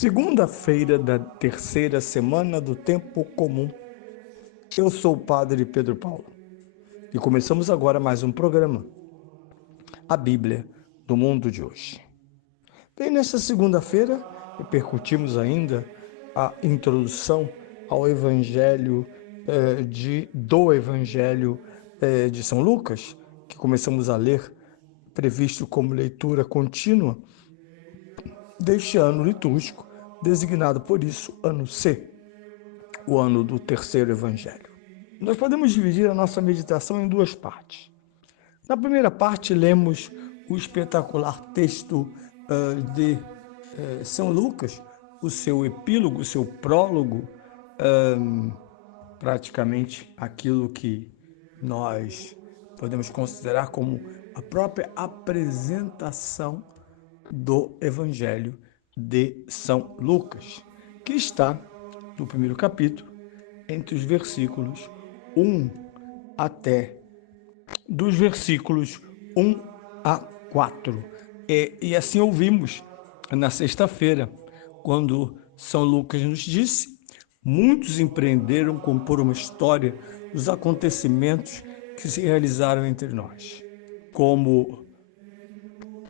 Segunda-feira da terceira semana do tempo comum. Eu sou o Padre Pedro Paulo e começamos agora mais um programa, a Bíblia do Mundo de hoje. Bem, nesta segunda-feira repercutimos ainda a introdução ao Evangelho de São Lucas, que começamos a ler, previsto como leitura contínua deste ano litúrgico, designado por isso ano C, o ano do terceiro Evangelho. Nós podemos dividir a nossa meditação em duas partes. Na primeira parte, lemos o espetacular texto de São Lucas, o seu epílogo, o seu prólogo, praticamente aquilo que nós podemos considerar como a própria apresentação do Evangelho de São Lucas, que está no primeiro capítulo, entre os versículos 1 até dos versículos 1 a 4. E assim ouvimos na sexta-feira, quando São Lucas nos disse: muitos empreenderam compor uma história dos acontecimentos que se realizaram entre nós, como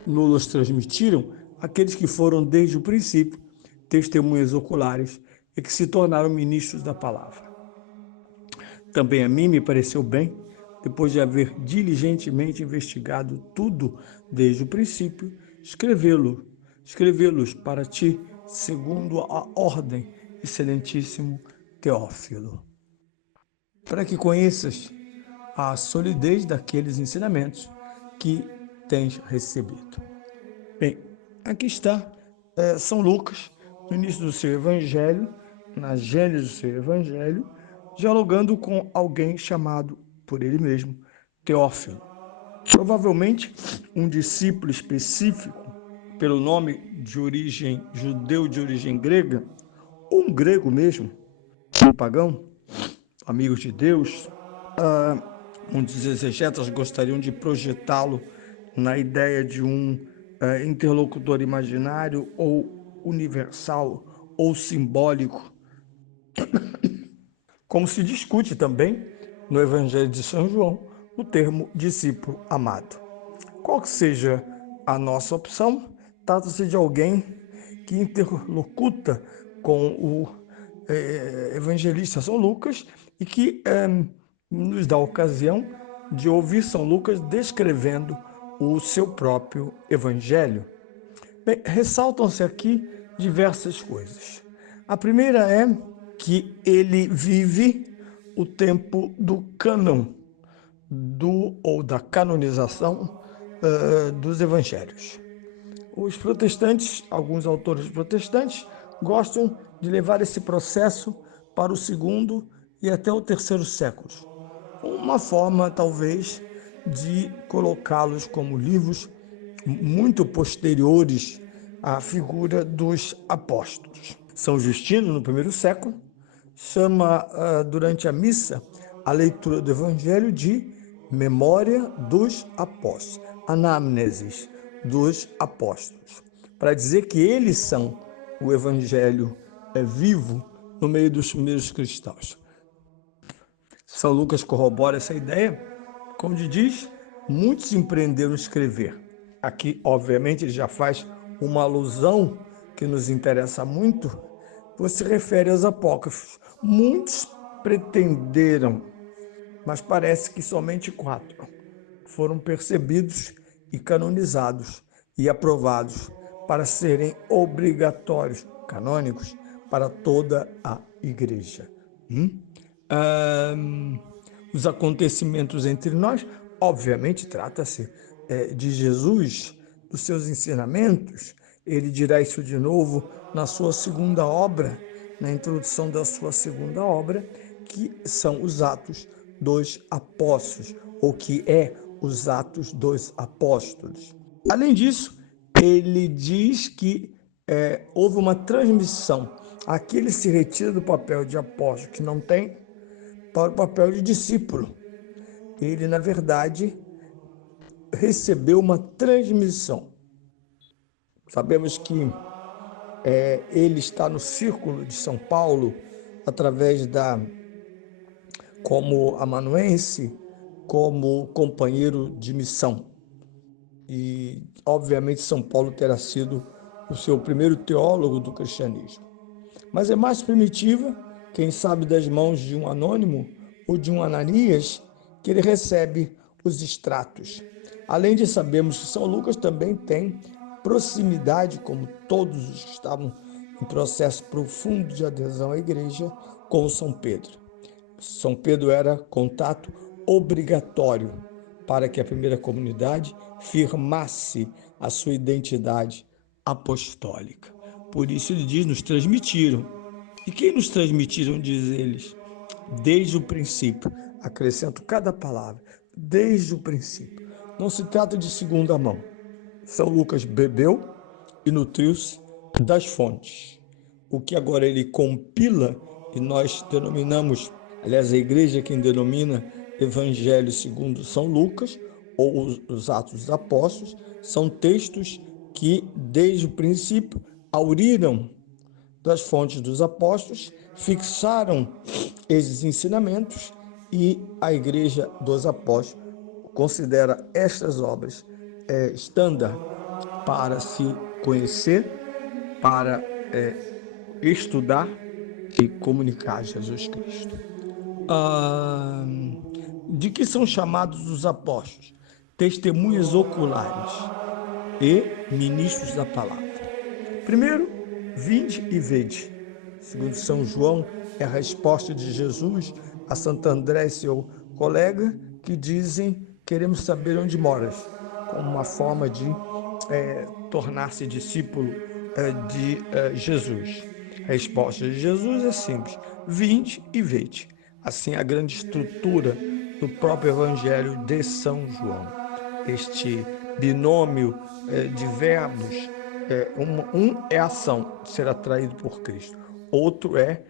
nos transmitiram aqueles que foram desde o princípio testemunhas oculares e que se tornaram ministros da palavra. Também a mim me pareceu bem, depois de haver diligentemente investigado tudo desde o princípio, escrevê-los para ti, segundo a ordem, excelentíssimo Teófilo, para que conheças a solidez daqueles ensinamentos que tens recebido. Bem, aqui está São Lucas, no início do seu evangelho, na gênese do seu evangelho, dialogando com alguém chamado, por ele mesmo, Teófilo. Provavelmente um discípulo específico, pelo nome de origem judeu, de origem grega, ou um grego mesmo, um pagão, amigos de Deus. Muitos exegetas gostariam de projetá-lo na ideia de um interlocutor imaginário ou universal ou simbólico, como se discute também no Evangelho de São João o termo discípulo amado. Qual que seja a nossa opção, trata-se de alguém que interlocuta com o evangelista São Lucas e que nos dá a ocasião de ouvir São Lucas descrevendo o seu próprio evangelho. Bem, ressaltam-se aqui diversas coisas. A primeira é que ele vive o tempo do cânon, ou da canonização dos evangelhos. Os protestantes, alguns autores protestantes, gostam de levar esse processo para o segundo e até o terceiro séculos. Uma forma, talvez, de colocá-los como livros muito posteriores à figura dos apóstolos. São Justino, no primeiro século, chama, durante a missa, a leitura do Evangelho de Memória dos Apóstolos, Anamnesis dos Apóstolos, para dizer que eles são o Evangelho vivo no meio dos primeiros cristãos. São Lucas corrobora essa ideia, como diz, muitos empreenderam escrever. Aqui, obviamente, ele já faz uma alusão que nos interessa muito, se refere aos apócrifos. Muitos pretenderam, mas parece que somente 4 foram percebidos e canonizados e aprovados para serem obrigatórios, canônicos, para toda a Igreja. Os acontecimentos entre nós, obviamente, trata-se de Jesus, dos seus ensinamentos. Ele dirá isso de novo na sua segunda obra, na introdução da sua segunda obra, que são os Atos dos Apóstolos, ou que é os Atos dos Apóstolos. Além disso, ele diz que houve uma transmissão. Aquele se retira do papel de apóstolo que não tem para o papel de discípulo. Ele, na verdade, recebeu uma transmissão. Sabemos que Ele está no círculo de São Paulo através como amanuense, como companheiro de missão. E, obviamente, São Paulo terá sido o seu primeiro teólogo do cristianismo. Mas é mais primitiva, quem sabe das mãos de um anônimo ou de um Ananias, que ele recebe os extratos. Além de sabermos que São Lucas também tem proximidade, como todos os que estavam em processo profundo de adesão à igreja, com São Pedro. São Pedro era contato obrigatório para que a primeira comunidade firmasse a sua identidade apostólica. Por isso ele diz, nos transmitiram. E quem nos transmitiram, diz eles? Desde o princípio. Acrescento cada palavra. Desde o princípio. Não se trata de segunda mão. São Lucas bebeu e nutriu-se das fontes. O que agora ele compila, e nós denominamos, aliás, a igreja é quem denomina Evangelho segundo São Lucas, ou os Atos dos Apóstolos, são textos que, desde o princípio, auriram das fontes dos apóstolos, fixaram esses ensinamentos e a Igreja dos Apóstolos considera estas obras estándar para se conhecer, para estudar e comunicar Jesus Cristo. De que são chamados os apóstolos? Testemunhas oculares e ministros da palavra. Primeiro, vinde e vede. Segundo São João, é a resposta de Jesus a Santo André e seu colega, que dizem: queremos saber onde moras, como uma forma de tornar-se discípulo de Jesus. A resposta de Jesus é simples: vinde e vede. Assim, a grande estrutura do próprio Evangelho de São João. Este binômio de verbos, um é ação, ser atraído por Cristo. Outro é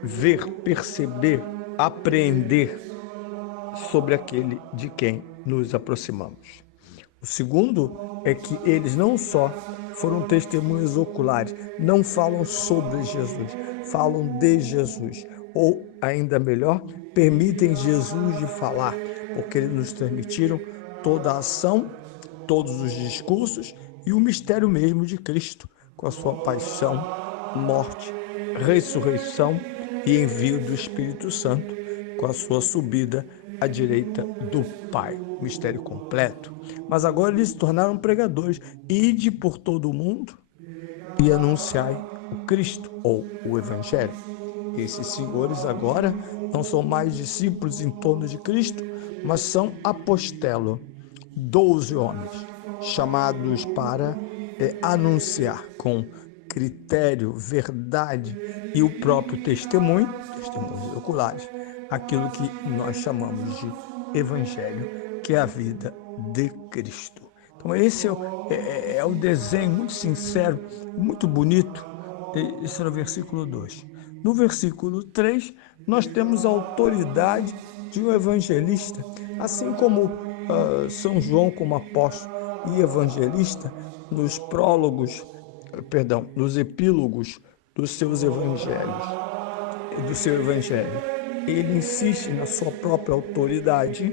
ver, perceber, apreender sobre aquele de quem nos aproximamos. O segundo é que eles não só foram testemunhas oculares, não falam sobre Jesus, falam de Jesus. Ou, ainda melhor, permitem Jesus de falar, porque eles nos transmitiram toda a ação, todos os discursos e o mistério mesmo de Cristo, com a sua paixão, morte, ressurreição e envio do Espírito Santo, com a sua subida à direita do Pai. Mistério completo. Mas agora eles se tornaram pregadores. Ide por todo o mundo e anunciai o Cristo, ou o Evangelho. Esses senhores agora não são mais discípulos em torno de Cristo, mas são apostelo, 12 homens, chamados para anunciar com critério, verdade e o próprio testemunho, testemunhos oculares, aquilo que nós chamamos de Evangelho, que é a vida de Cristo. Então esse é o desenho muito sincero, muito bonito. Esse era o versículo 2. No versículo 3, nós temos a autoridade de um evangelista, assim como São João como apóstolo e evangelista, nos prólogos, nos epílogos dos seus evangelhos, do seu evangelho. Ele insiste na sua própria autoridade,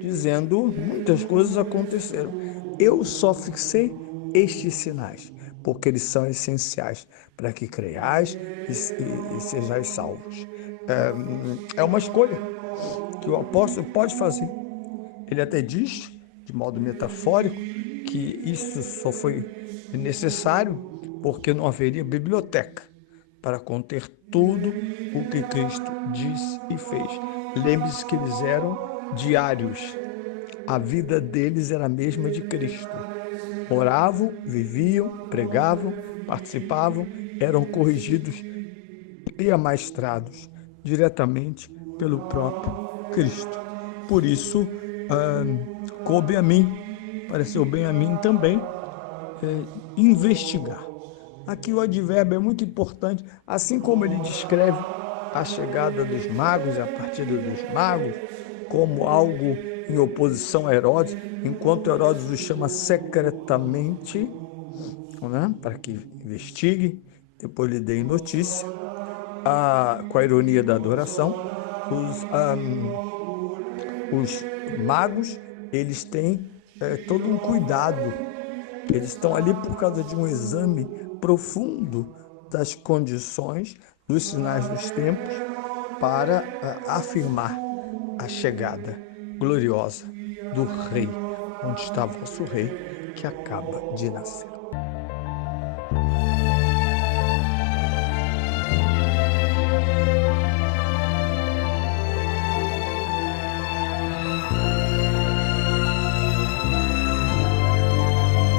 dizendo: muitas coisas aconteceram. Eu só fixei estes sinais, porque eles são essenciais para que creiais e sejais salvos. É uma escolha que o apóstolo pode fazer. Ele até diz, de modo metafórico, que isso só foi necessário porque não haveria biblioteca para conter tudo o que Cristo disse e fez. Lembre-se que eles eram diários. A vida deles era a mesma de Cristo. Oravam, viviam, pregavam, participavam, eram corrigidos e amaestrados diretamente pelo próprio Cristo. Por isso, coube a mim, pareceu bem a mim também, investigar. Aqui o advérbio é muito importante, assim como ele descreve a chegada dos magos e a partida dos magos como algo em oposição a Herodes, enquanto Herodes os chama secretamente, né, para que investigue depois lhe dei notícia, com a ironia da adoração, os magos, eles têm todo um cuidado. Eles estão ali por causa de um exame profundo das condições, dos sinais dos tempos, para afirmar a chegada gloriosa do Rei, onde está vosso Rei, que acaba de nascer.